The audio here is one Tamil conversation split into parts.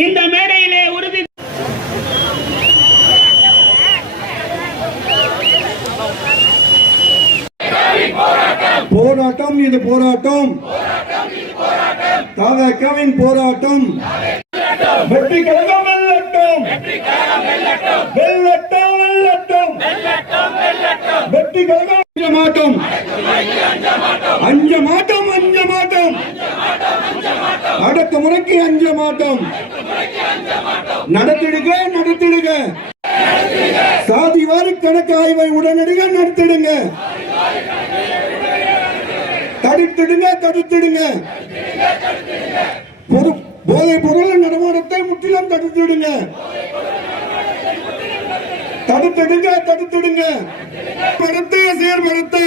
இந்த மேடையிலே உறுதி போராட்டம் இது போராட்டம் தவக்கவின் போராட்டம் வெற்றி கழகம் வெல்லட்டும் வெல்லட்டும் வெல்லட்டும் வெற்றி கழகம் அஞ்ச மாட்டோம் அஞ்ச மாட்டோம் அடக்குமுறைக்கு அஞ்ச மாட்டோம் நடத்திடுக நடத்திடுக சாதிவாரி கணக்கு ஆய்வை உடனடியாக நடத்திடுங்க தடுத்திடுங்க தடுத்திடுங்க போதை பொருள் நடமாட்டத்தை முற்றிலும் தடுத்திடுங்க தடுத்திடுங்க தடுத்திடுங்க படுத்து சீர்படுத்து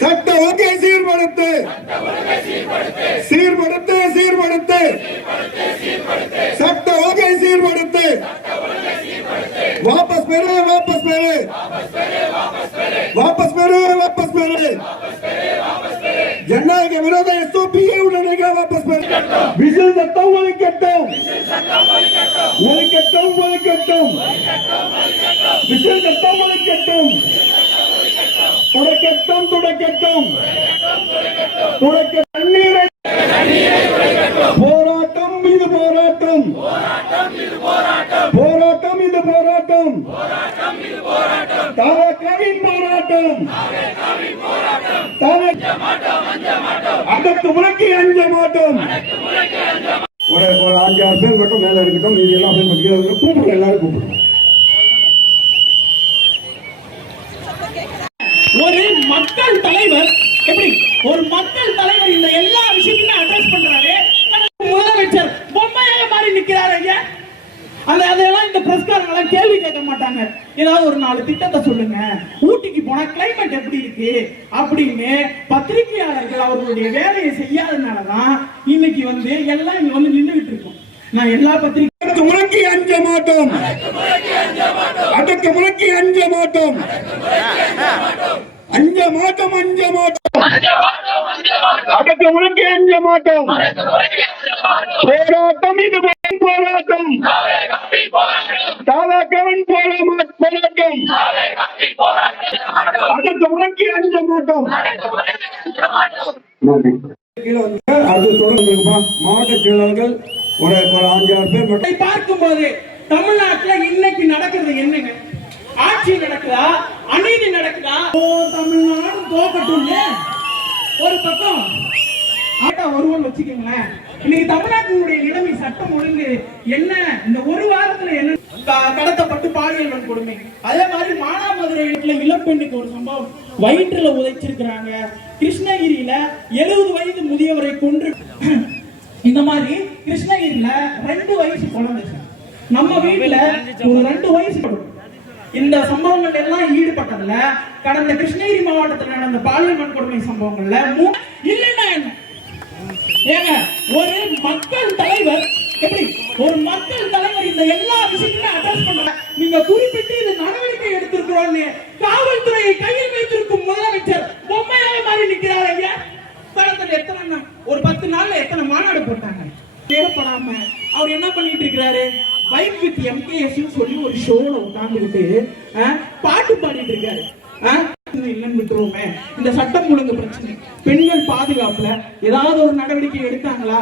சட்ட ஒழுங்கை சீர்படுத்து சீர்படுத்து சீர்படுத்து சட்ட ஒழுங்கை சீர்படுத்து वापस मेरे वापस मेरे वापस मेरे वापस मेरे जननायक विरोध एसओपी उड़नेगा वापस मेरे विजिल सकता हूँ बोले कहता हूँ बोले कहता हूँ बोले कहता हूँ विजिल सकता हूँ बोले कहता हूँ थोड़ा कहता हूँ थोड़ा कहता हूँ थोड़ा कहता போராட்டம் இது போராட்டம் போராட்டம் இது போராட்டம் தவக்கவின் போராட்டம் அதற்கு முறைக்கு அஞ்ச மாட்டோம் ஒரு 5-6 பேர் மட்டும் மேல இருக்கட்டும் நீங்க எல்லாம் கூப்பிடுங்க எல்லாரும் கூப்பிடுங்க ஒரு மக்கள் தலைவர் எப்படி ஒரு மக்கள் தலைவர் இந்த எல்லா விஷயத்தையுமே அட்ரஸ் பண்றாரு முதலமைச்சர் பொம்மையாக மாறி நிக்கிறாரு ஐயா அதெல்லாம் இந்த பிரஸ்காரங்களாம் கேள்வி கேட்க மாட்டாங்க ஏதாவது ஒரு 4 திட்டத்தை சொல்லுங்க ஊட்டிக்கு போனா கிளைமேட் எப்படி இருக்கு அப்படின்னு பத்திரிகையாளர்கள் அவர்களுடைய வேலையை செய்யாதனாலதான் இன்னைக்கு வந்து எல்லாம் இங்க வந்து நின்றுகிட்டு இருக்கோம் நான் எல்லா பத்திரிகை முறைக்கு அஞ்ச மாட்டோம் அடக்கு முறைக்கு அஞ்ச மாட்டோம் அஞ்ச மாட்டோம் அஞ்ச மாட்டோம் அடக்கு முறைக்கு அஞ்ச மாட்டோம் போராட்டம் இது போராட்டம் தவக்கவின் போராட்டம் அடக்கு முறைக்கு அஞ்ச மாட்டோம் அது தொடர்ந்து மாவட்ட செயலாளர்கள் ஒரு 5-6 பேர் மட்டும் பார்க்கும்போது தமிழ்நாட்டில் இன்னைக்கு நடக்கிறது என்னங்க ஆட்சி நடக்குதா அநீதி நடக்குதா தமிழ்நாடு தோக்கட்டும் ஒரு பக்கம் ஒருவன் வச்சுக்கோங்களேன் இன்னைக்கு தமிழ்நாட்டினுடைய நிலைமை சட்டம் ஒழுங்கு என்ன இந்த ஒரு வாரத்துல என்ன கடத்தப்பட்டு பாலியல் வன்கொடுமை அதே மாதிரி மானாமதுரையில இளம்பெண்ணுக்கு ஒரு சம்பவம் வயிற்றுல உதைச்சிருக்கிறாங்க கிருஷ்ணகிரியில 70 வயது முதியவரை கொன்று இந்த மாதிரி கிருஷ்ணகிரியில 2 வயசு குழந்தை நம்ம வீட்டுல ஒரு 2 வயசு இந்த சம்பவங்கள் எல்லாம் ஈடுபட்டதுல கடந்த கிருஷ்ணகிரி மாவட்டத்தில் நடந்த பாலியல் வன்கொடுமை சம்பவங்கள்ல இல்லைன்னா ஏங்க ஒரு மக்கள் தலைவர் எப்படி ஒரு மக்கள் தலைவர் இந்த எல்லா விஷயத்தையும் அட்ரஸ் பண்ற நீங்க குறிப்பிட்டு இது நடவடிக்கை எடுத்திருக்கிறோம் காவல்துறையை கையில் வைத்திருக்கும் முதலமைச்சர் பொம்மையாக மாறி நிற்கிறார் ஐயா கடந்த எத்தனை ஒரு 10 நாள்ல எத்தனை மாநாடு போட்டாங்க ஏற்படாம அவர் என்ன பண்ணிட்டு இருக்கிறாரு பைக் வித் எம்கேஎஸ் சொல்லி ஒரு ஷோல உட்கார்ந்துட்டு பாட்டு பாடிட்டு இருக்காரு இல்லைன்னு விட்டுருவோமே இந்த சட்டம் ஒழுங்கு பிரச்சனை பெண்கள் பாதுகாப்புல ஏதாவது ஒரு நடவடிக்கை எடுத்தாங்களா